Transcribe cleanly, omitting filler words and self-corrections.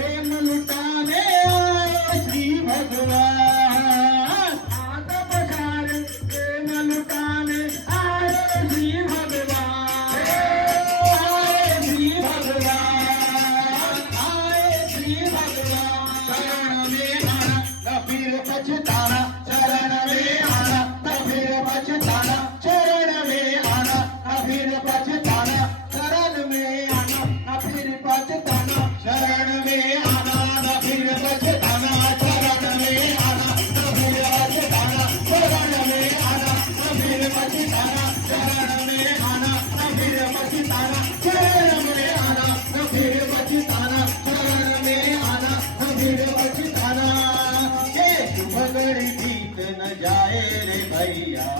प्रेम लुटाने आए श्री भगवान। हाथ पसारे प्रेम लुटाने आए श्री भगवान। आए श्री भगवान, आए श्री भगवान। शरण में आना न फिर पछताना, शरण में आना न फिर पछताना, शरण में आना न फिर पछताना, शरण में आना न फिर पछताना, शरण में आना न फिर पछताना, शरण में आना न फिर पछताना, शरण में आना न फिर पछताना, शरण में आना न फिर पछताना, शरण में आना न फिर पछताना, शरण में आना न फिर पछताना। ये शुभ घड़ी बीत न जाए रे भैया।